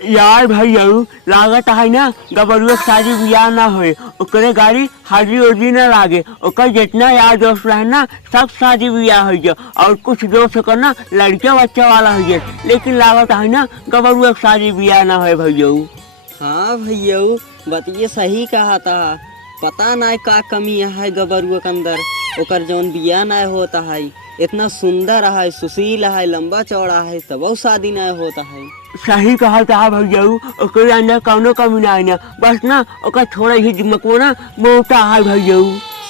यार भाई यारू लागत है ना गबरुआ शादी बियाह ना होए ओकरे गाड़ी हाजी ओजी ना लागे ओकर जितना यार दोस्त रहे ना सब शादी बियाह हो जाए और कुछ दोस्त का ना लड़के बच्चा वाला हो जाए लेकिन लागत है ना गबरुआ शादी बियाह ना होए भैया। हाँ भैया बतिये सही कहा था। पता ना का कमी है गबरुआ के अंदर ओकर जौन बियाह ना होता है। इतना सुंदर है सुशील है लंबा चौड़ा है तब शादी ना होता है। सही कहा था भैया ओकरे अंदर कौनो कमी ना है बस ना ओकर थोड़ा ही दिमाग ना मोटा है भैया।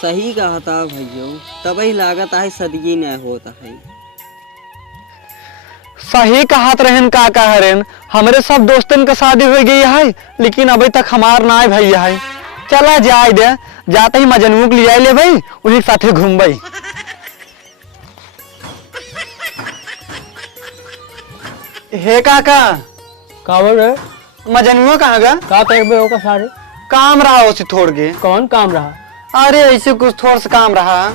सही कहा था भैया तभी लागत है सदगी न होता है। सही कहत रहन काका हरेन हमारे सब दोस्तन का शादी हो गई है लेकिन अभी तक हमार ना भैया है। चला जाए दे जाते ही मजनू के लिए ले भाई उन्हीं साथे घूमबई। हे काका का बोल रहे मजनुआ कहाँ गा का कर होगा सारे काम रहा उसे थोड़ के। कौन काम रहा? अरे ऐसे कुछ थोड़ा सा काम रहा।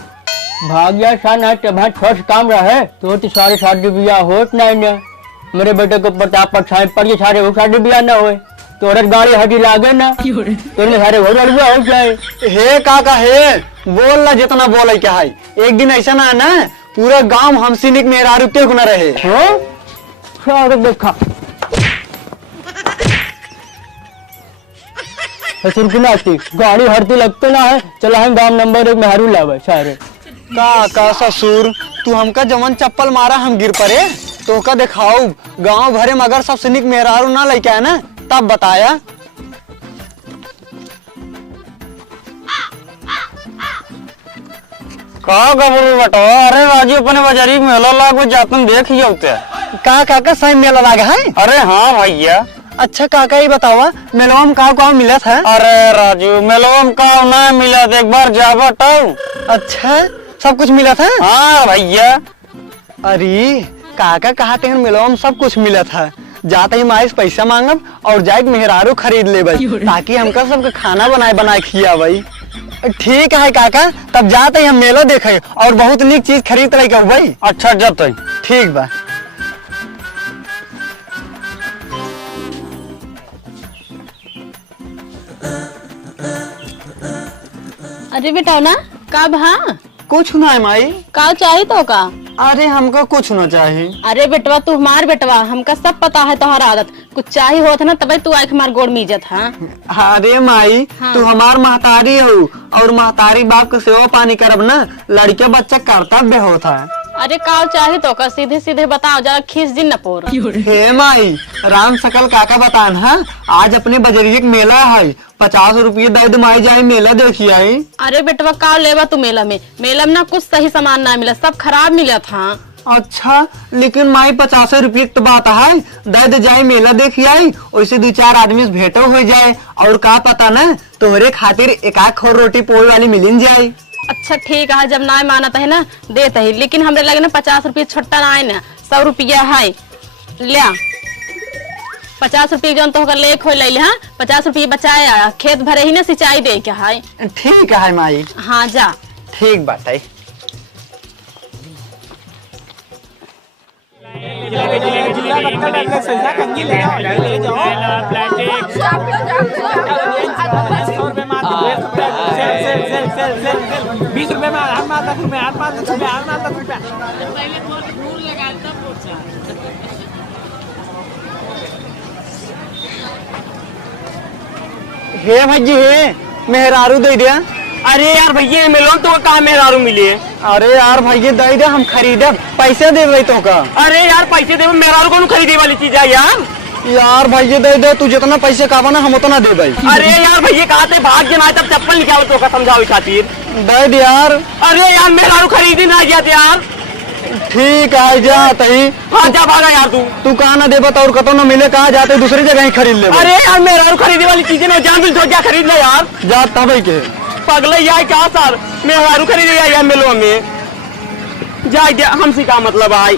भाग गया सा ना तुम्हारा थोड़ा सा काम रहा है तो सारे शादी बियाह होत नहीं ना मेरे बेटे को प्रताप पर छाए पर ये सारे वो शादी बियाह ना होए तो गाड़ी हजी लागे ना तो सारे वो लड़ुआ हो जाए। हे काका हे बोल ना जितना बोले क्या है एक दिन ऐसा ना ना पूरा गांव हमसे निक मेरा रुपये गुना रहे हो देखा गाड़ी हरती लगते ना है चला हम गांव नंबर 1 में हरू लावे सारे। काका ससुर तू हमका जमन चप्पल मारा हम गिर पड़े तो का दिखाओ गांव भरे मगर सबसे निक मेहरारू ना लेके आया ना तब बताया। का गबरू बटो अरे राजू अपने बाजारी मेला लागो जातन देख होते का काका सही मेला लगा है? अरे हाँ भैया। अच्छा काका ये बतावा मेलवा में का मिला था? अरे राजू मेलवा में का ना मिला एक बार जा बताओ। अच्छा सब कुछ मिला था? हाँ भैया। अरे काका कहते हैं मेलवा में सब कुछ मिला था जाते ही माइस पैसा मांगब और जाए मेहरारू खरीद ले ताकि हमका सबके खाना बनाए खिया भाई। ठीक है काका तब जाते ही हम मेला देखे और बहुत नीक चीज खरीद रहे भाई। अच्छा जाते ठीक बा। अरे बेटा ना कब हाँ कुछ ना है माई का चाहिए तो का? अरे हमको कुछ ना चाहिए। अरे बेटवा तू हमार बेटवा हमका सब पता है तोहर आदत कुछ चाहिए होता ना तभी तू आके हमार गोड़ मीजत है। अरे माई हाँ। तू हमार महतारी हो और महतारी बाप के सेवा पानी करब ना लड़के बच्चा कर्तव्य होता है। अरे का चाहिए तो का सीधे सीधे बताओ जरा खींच दिन न पोर। हे माई राम सकल काका बतान है आज अपने बजरिए के मेला है 50 रुपये दे दे माई जाए मेला देखिए आई। अरे बेटवा का लेवा तू मेला में ना कुछ सही सामान ना मिला सब खराब मिला था। अच्छा लेकिन माई 50 रुपये तो बात है दे दे जाए मेला देखिए आई वैसे 2-4 आदमी से भेंटो हो जाए और का पता ना तोहरे खातिर एक खोर रोटी पोई वाली मिलिन जाए। अच्छा ठीक है जब ना मानता है ना देते है लेकिन हमरे लगे ना 50 रुपये छोटा ना है ना 100 रुपया है लिया 50 रुपये जो तो ले खो ले हाँ 50 रुपये बचाया खेत भरे ही ना सिंचाई दे क्या है। ठीक है माई। हाँ जा ठीक बात है। हे भाई हे मेहरारू दे दिया। अरे यार भैया मिलो तो कहा मेहरारू मिली है। अरे यार भाई दे दे हम खरीदे पैसे दे तो का। अरे यार पैसे दे मेहरारू को खरीदे वाली चीज है यार। यार भाई दे दे तू जितना पैसे काबा ना हम उतना दे भाई। अरे यार भैया कहा थे भाग जमा तब चप्पल निकालो तो का समझाओ खातिर दे दे यार। अरे यार मेहरारू खरीदी ना गया यार। ठीक है जा तही। हाँ जा भागा यार तू कहा ना देबा और कतो ना मिले कहा जाते दूसरी जगह ही खरीद ले। अरे यार मेहरारू खरीदे वाली चीजें ना जान बिल क्या खरीद ले यार जा तब के पगले यार क्या सर मेहरारू खरीदे यार मिलो में जाए हमसे का मतलब आई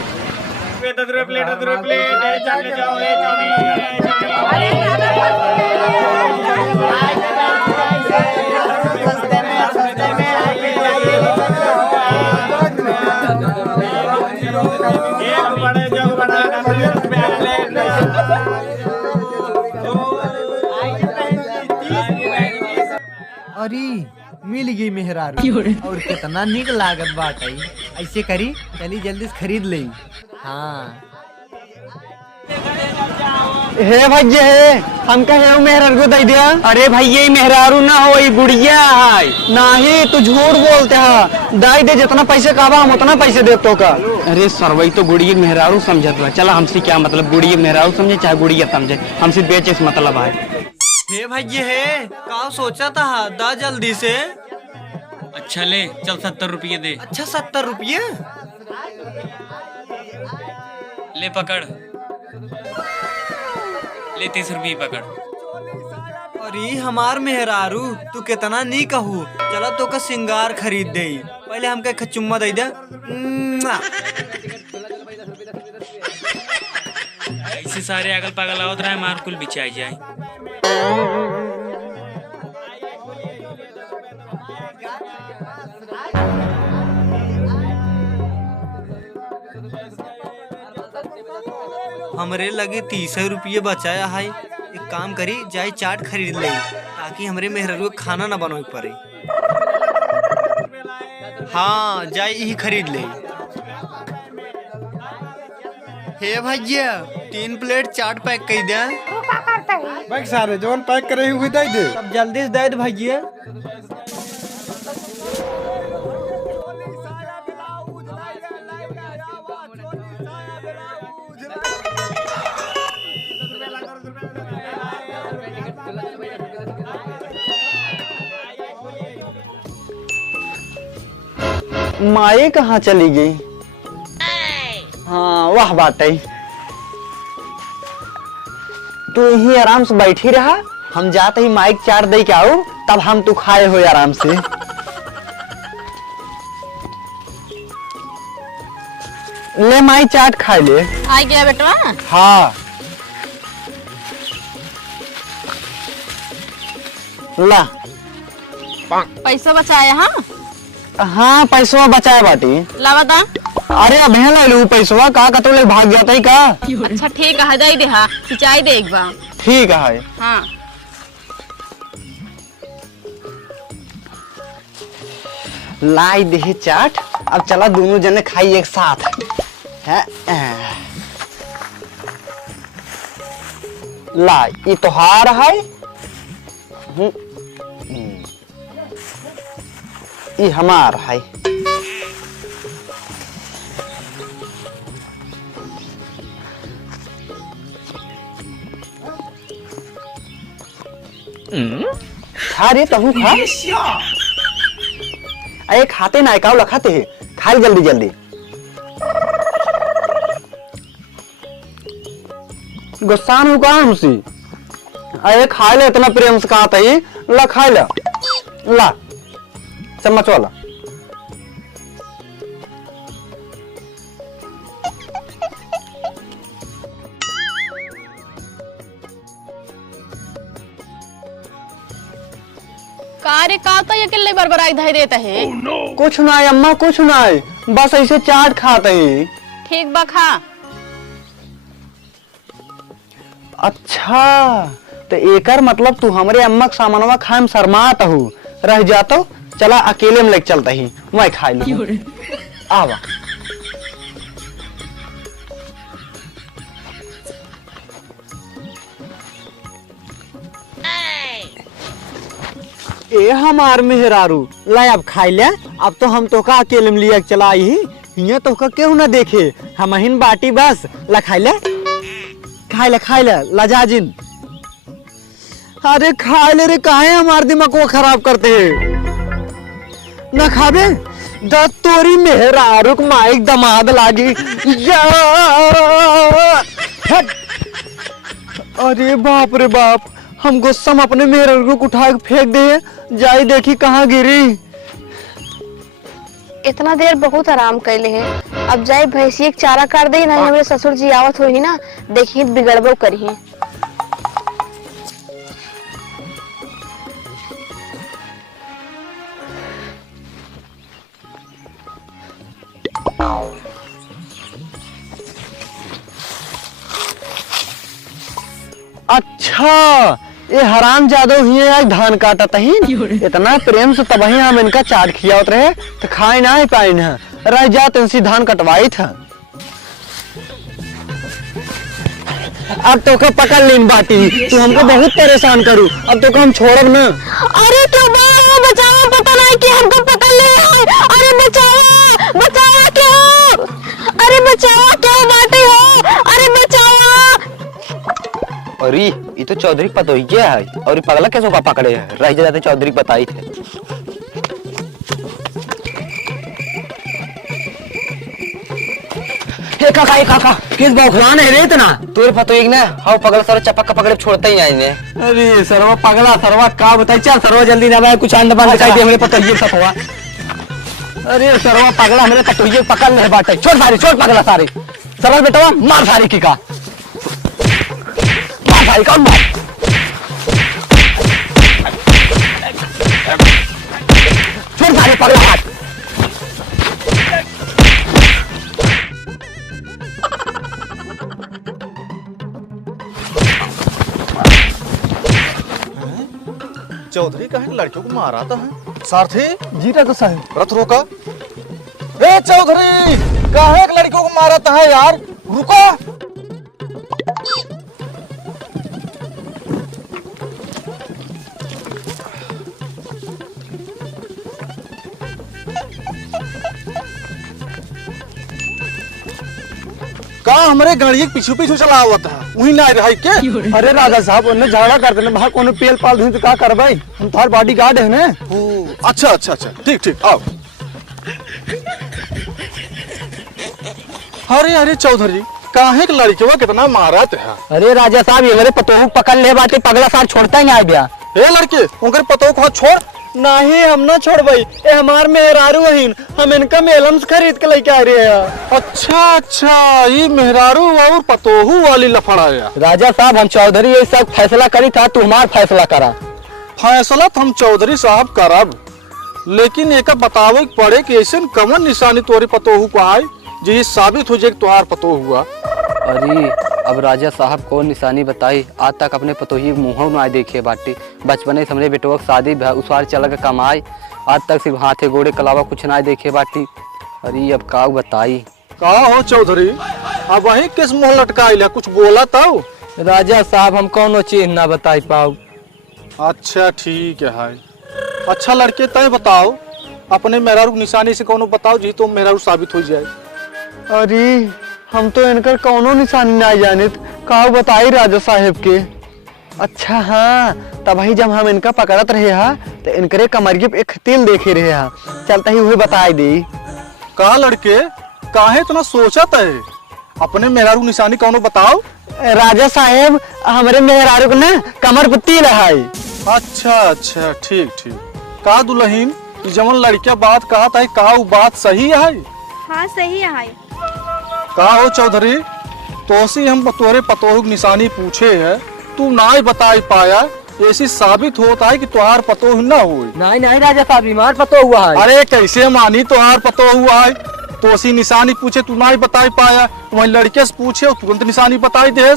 मिल गई मेहरारू और कितना निक लागत बाटे। ऐसे करी चली जल्दी से खरीद ले। हाँ हे भैया हे हम कहे मेहरारू दे दिया। अरे भैया ये मेहरारू ना हो, ये गुड़िया है। नहीं तू झूठ बोलते है। दाई दे जितना पैसे कहबा हम उतना पैसे दे तो का। अरे सरवई तो गुड़िया मेहरारू समझत बा। चला हमसे क्या मतलब, गुड़िया मेहरारू समझे चाहे गुड़िया समझे, हमसे बेचे से मतलब है। हे भैया हे का सोचा था, दा जल्दी से। अच्छा ले चल 70 रुपये दे। अच्छा 70 रुपये ले पकड़, ले 30 रुपये पकड़। अरे हमार मेहरारू तू कितना नी कहू। चलो तो का सिंगार खरीद दे। पहले हमके खचुम्मा दे दे। ऐसे सारे अगल पागल आवत रहे, मार कुल बिछाई जाए। हमरे लगे 30 रुपये बचाया है। एक काम करी जाए चाट खरीद ले ताकि हमरे मेहरारू को खाना ना बनवाए पड़े। हाँ जाए यही खरीद ले। हे भैया 3 प्लेट चाट पैक कर दे। बैग सारे जोन पैक करे हुए दे दे। सब जल्दी से दे दे भैया। माए कहाँ चली गई? हाँ वाह बात है। तू यही आराम से बैठी रहा, हम जाते ही माइक चाट दे के आओ, तब हम तू खाए हो आराम से। ले माई चाट खा ले। आ गया बेटवा। हाँ ला। पैसा बचाया। हाँ हाँ पैसवा बचाए बाटी। लावा दा। अरे अब ले लू पैसवा का कतो ले भाग जाता ही का। अच्छा ठीक है, दे दे। हाँ खिंचाई दे एक बार। ठीक है। हाँ लाई दे चाट। अब चला दोनों जने खाई एक साथ है। ला ये तोहार है, ये हमार है। खा रे तहू खा। अरे खाते ना काव खाते है, खा जल्दी जल्दी। गुस्सा न हुआ हमसे। अरे खा ले, इतना प्रेम से कहता है। ला खा ले, ला चम्मच वाला। कार्य का तो ये किल्ले बरबराई धाई देता है। कुछ ना है अम्मा, कुछ ना है, बस ऐसे चाट खाते ही। ठीक बा खा। अच्छा तो एकर मतलब तू हमारे अम्मा के सामानवा खाए में शर्मात हूँ, रह जातो। चला अकेले में लेके चलता ही, मैं खा लूँ। आवा ए हमार मेहरारू ला अब खाई ले। अब तो हम तो का अकेले में लिया चला ही, हिया तो का क्यों ना देखे। हम हिन बाटी बस ला खाई ले, खाई ले, खाई ले लजाजिन। अरे खाई ले रे, काहे हमार दिमाग को खराब करते है। ना खाबे द तोरी मेहरारू को माइक दमाद लागी। अरे बाप रे बाप, हम गुस्सा में अपने मेहरारू को उठा के फेंक दे। जाई देखी कहाँ गिरी। इतना देर बहुत आराम कैले हैं। अब जाए भैंसी के चारा काट दे, नहीं हमारे ससुर जी आवत हो ही ना, देखी बिगड़बो करी। अच्छा ये हराम जादव ही आज धान काटत ही इतना प्रेम से तबही हम इनका चाट खियावत रहे तो खाए ना ही पाए न रह जात इनसी धान कटवाई था। अब तो का पकड़ लीन बाटी तू हमको बहुत परेशान करू अब तो हम छोड़ब ना। अरे क्यों बचाओ पता नहीं कि हमको पकड़ ले आए। अरे बचाओ बचाओ क्यों। अरे बचाओ क्यों बाटे हो। अरे बचाओ। अरे ये तो चौधरी पता ही क्या है और पगला कैसे का पकड़े है रह जाते चौधरी बताई थे। हे काका किस बौखलान है रे इतना तोरे पतो एक ना हाउ पगला सर चपक पकड़े छोड़ता ही नहीं ने। अरे सरवा पगला सरवा का बताई चल सरवा जल्दी ना कुछ अंड बंद दिखाई दे हमरे पतो ये सब हुआ। अरे सरवा पगला हमरे पतो ये पकड़ ले बाटे छोड़ पगला सारे सरवा बेटा मार सारे की का मार सारे का मार छोड़ सारे पगला हाथ। चौधरी कहे लड़कियों को मारा था है सारथी जी तो साहब रथ रोका। ए चौधरी कहे लड़कियों को मारा था है यार रुको। का हमारे गाड़ी के पीछे पीछे चला हुआ था वही ना रहा के। अरे राजा साहब उन्हें झगड़ा करते ना भाई कोनो पेल पाल धुन तो का करबै हम थार बॉडी गार्ड है ना। अच्छा अच्छा अच्छा ठीक आओ। अरे अरे चौधरी काहे के लड़कियों कितना मारत है। अरे राजा साहब ये मेरे पतोह पकड़ ले बाटे पगला सार छोड़ता ही नहीं गया। ए लड़के उनके पतोह को छोड़। नहीं हम ना छोड़बई ए हमार मेहरारू हइन हम इनका मेलन से खरीद के लेके आ रहे हैं। अच्छा ये मेहरारू और पतोहू वाली लफड़ा है। राजा साहब हम चौधरी ये सब फैसला करी था तू हमार फैसला करा। फैसला तो हम चौधरी साहब करब लेकिन एक बतावे पड़े कि ऐसे कमन निशानी तोरी पतोहू को आए जी साबित हो जाए तुहार पतोह हुआ। अरे अब राजा साहब को निशानी बताई आज तक अपने पतोही मुँह ना देखे बाटी बचपने से हमरे बेटों शादी उस बार चल के कमाई आज तक सिर्फ हाथे गोड़े के अलावा कुछ ना देखे बाटी। अरे अब का बताई का हो चौधरी अब वही किस मुँह लटका कुछ बोला था। राजा साहब हम कौन चीज ना बताई पाओ। अच्छा ठीक है। अच्छा लड़के तय बताओ अपने मेहरारू निशानी से कौन बताओ जी तो मेहरारू साबित हो जाए। अरे हम तो इनकर कौनो निशानी ना जानित का बताई राजा साहेब के। अच्छा हाँ तभी जब हम इनका पकड़त रहे हा तो इनकरे कमरिए पे एक तिल देखे रहे हा चलता ही वही बताई दी। कहा लड़के काहे इतना सोचत है अपने मेहरारू निशानी कौनो बताओ। राजा साहेब हमारे मेहरारू को ना कमर पे तिल है। अच्छा ठीक का दुल्हन जमन लड़किया बात कहा था कहा वो बात सही है। हाँ सही है। का हो चौधरी तोसी हम तोरे पतोह की निशानी पूछे है तू ना ही बता पाया ऐसी साबित होता है कि तुहार पतोह ना हो। नहीं राजा साहब बीमार पतो हुआ है। अरे कैसे मानी तुहार पतोह हुआ है तोसी निशानी पूछे तू ना ही बता पाया वही लड़के से पूछे तुरंत निशानी बताई दे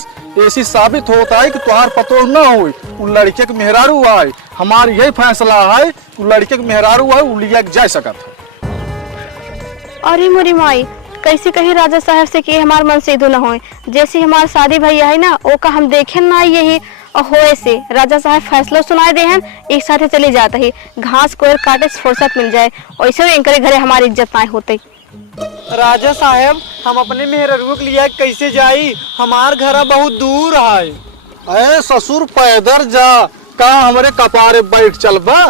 ऐसी साबित होता है कि तुहार पतोह ना हो लड़के के मेहरारू हुआ है। हमार यही फैसला है लड़के के मेहरारू हुआ है लिया जा सकत। अरे मोरी माई कैसे कही राजा साहब से कि हमार मन से इधो न होए जैसे हमार शादी भैया है ना वो का हम देखे ना यही होए से राजा साहब फैसला सुनाए दे हैं एक साथ चले जाते ही घास कोयर काटे से फुर्सत मिल जाए वैसे इनके घरे हमारी इज्जत ना होते। राजा साहब हम अपने मेहरारू के लिए कैसे जाई हमार घर बहुत दूर है। अरे ससुर पैदल जा का हमारे कपारे बैठ चलबा।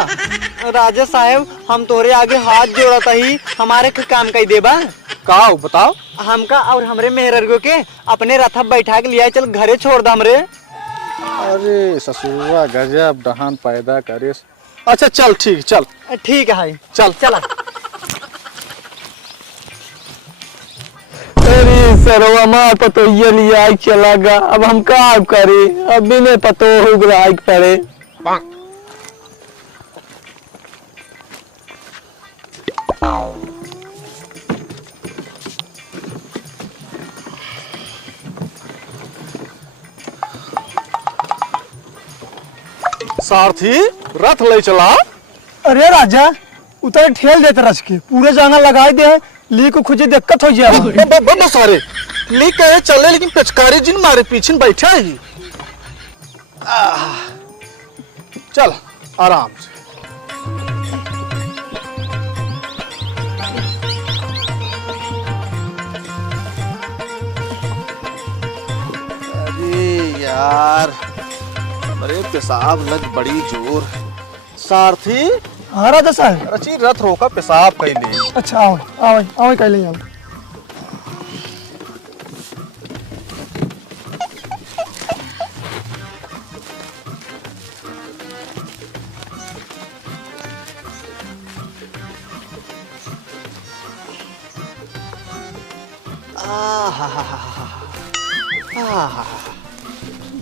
राजा साहब हम तोरे आगे हाथ जोड़ता ही हमारे काम कही देबा। का बताओ हमका और हमरे मेहरारू के अपने रथा बैठा के लिया चल घरे छोड़ दा हमरे। अरे ससुरा गजब डहान पैदा करे। अच्छा चल ठीक है चल चला। अरे सरवा मार पतो ये लिया चला गा अब हम का करे अब भी नहीं पतो हो गया पड़े। सारथी रथ ले चला। अरे राजा उतर ठेल देते रच के पूरे जाना लगाई दे ली को खुजे दिक्कत हो जाए। सारे ली कहे चले लेकिन पिचकारी जिन मारे पीछे बैठा है जी। चल आराम से। अरे यार अरे पेशाब लग बड़ी जोर। सारथी हाँ राजा साहब। रची रथ रोका पेशाब कैले। अच्छा आओ आओ आओ कह लेंगे।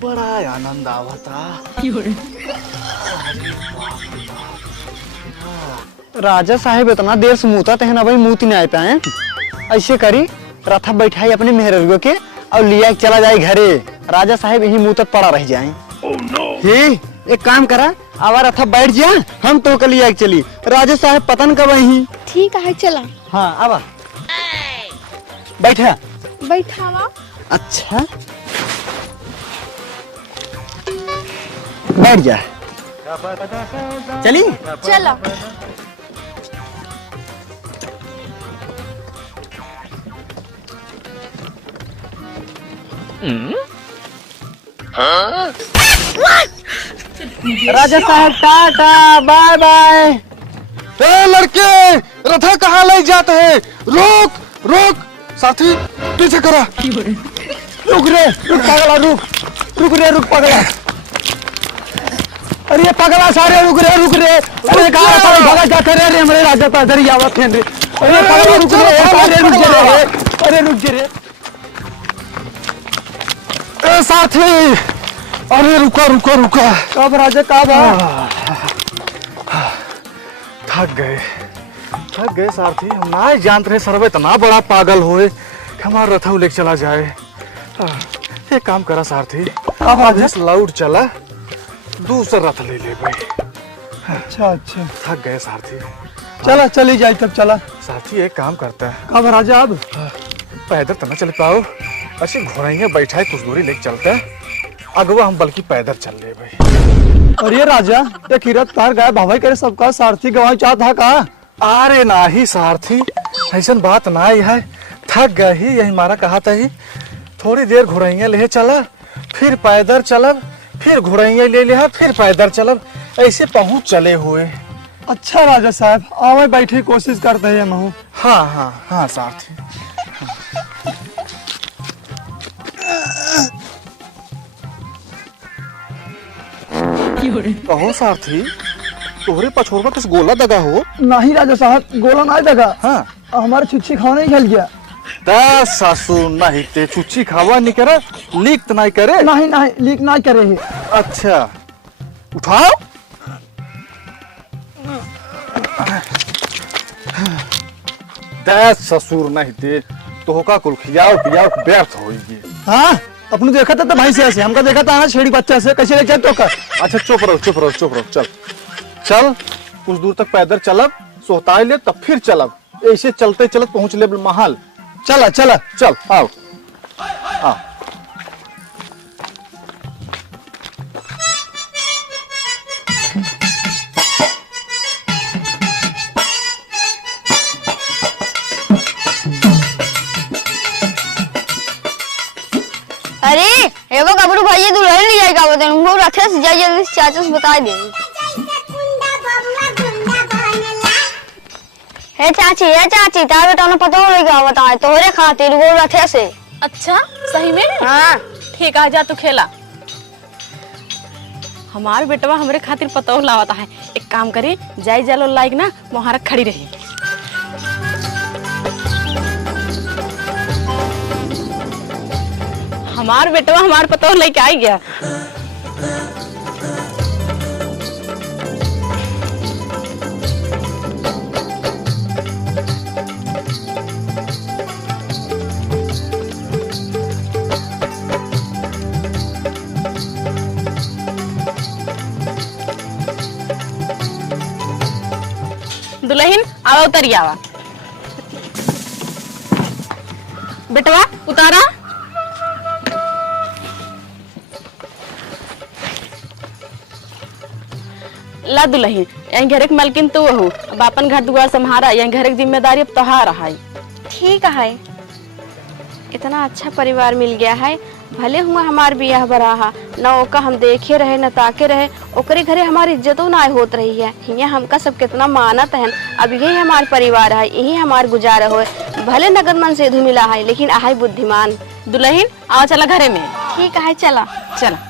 बड़ा आनंद आवता। राजा साहब इतना देर से मुता थे ना भाई मुँह नहीं आ पाए। ऐसे करी रथा बैठाई अपने मेहररुआ के और लिया चला जाए घरे। राजा साहब यही मुँह तक पड़ा रह जाए। हे एक काम करा आवा रथा बैठ जा हम तो कल लिया चली। राजा साहब पतन कब ही। ठीक है चला। हाँ आवा बैठा बैठावा। अच्छा बैठ जा चली। चलो। राजा साहब टाटा बाय बाय। ए लड़के रथा कहाँ ले जाते हैं? रुक रुक साथी पीछे करा। रुक पगला रुक रुक पगला। अरे पगला सारे रुक रे। अरे कहाँ सारे भगा जाते रे हमरे राजा पैदल आवत हैं रे। अरे पगला रुक रे। अरे रुक रे। ए साथी अरे रुका। कब राजा कब? थक गए सारथी। हम ना जानते रहे सर्वे इतना बड़ा पागल होए कि हमारा रथा लेके चला जाए। एक काम करा सारथी आदेश लाउड चला दूसरा रथ ले भाई। अच्छा थक गए सारथी। चला चली जाए तब चला। सारथी एक काम करता है कब राजा अब? पैदल तो ना चल पाओ अच्छी घोड़ाइया बैठा है कुछ दूरी लेके चलता है अगवा हम बल्कि पैदल चल ले भाई। अरे राजा ये किरत कार गाय भाई करे सबका सारथी गवाई चाहता का। अरे नाही सारथी ऐसा बात ना ही है। थक गए ही यही मारा कहा था ही थोड़ी देर घोड़ाइया ले चला फिर पैदल चलब फिर घोड़ाइया ले लिया फिर पैदल चलब ऐसे पहुंच चले हुए। अच्छा राजा साहब आवे बैठे कोशिश करते हैं महू। हाँ सारथी। कहो सारथी तोहरे पछोरवा किस गोला दगा हो? नहीं राजा साहब गोला नहीं दगा। हाँ हमारे छुच्छी खाने ही खेल गया। दस सासू नहीं ते चुच्ची खावा नहीं करे लीक तो नहीं करे। नहीं लीक नहीं करे है। अच्छा उठाओ। दस ससुर नहीं ते तो का कुल खियाओ पियाओ व्यर्थ होगी। हाँ अपने देखा था तो भाई से ऐसे हमका देखा था छेड़ी बच्चा से कैसे लेके तो कर। अच्छा चुप रहो चल कुछ दूर तक पैदल चलब सोहताई ले तब फिर चलब ऐसे चलते चलत पहुंच ले महल। चल आओ। अरे एगो गबरू भैया दुल्हन ले जाएगा वो दिन वो रखे से जाइए चाचा से बता दे। हे चाची तार बेटा ने पता हो लेगा बताए तोहरे खातिर वो रखे से। अच्छा सही में? हाँ ठीक आ जा तू खेला। हमार बेटवा हमरे खातिर पतोह लावता है। एक काम करी जाई जालो लाइक ना मोहरक खड़ी रही। हमार बेटवा हमार पतोह लेके आई गया। दुल्हन आवा उतरी आवा। बेटवा उतारा। ला दुल्हन यहाँ घर के मालकिन तू हो, अब अपन घर दुआर संभारा, यहाँ घर की जिम्मेदारी अब तोहार है। ठीक है, इतना अच्छा परिवार मिल गया है। भले हुआ हमार बियाह बराहा न ओका हम देखे रहे न ताके रहे, ओकरे घरे हमारी इज्जतों ना होत रही है। यहाँ हमका सब कितना मानत है। अब यही हमार परिवार है, यही हमार गुजारा हो। भले नगर मन से मिला है लेकिन आहे बुद्धिमान। दुल्हन आओ चला घरे में। ठीक है चला। चला।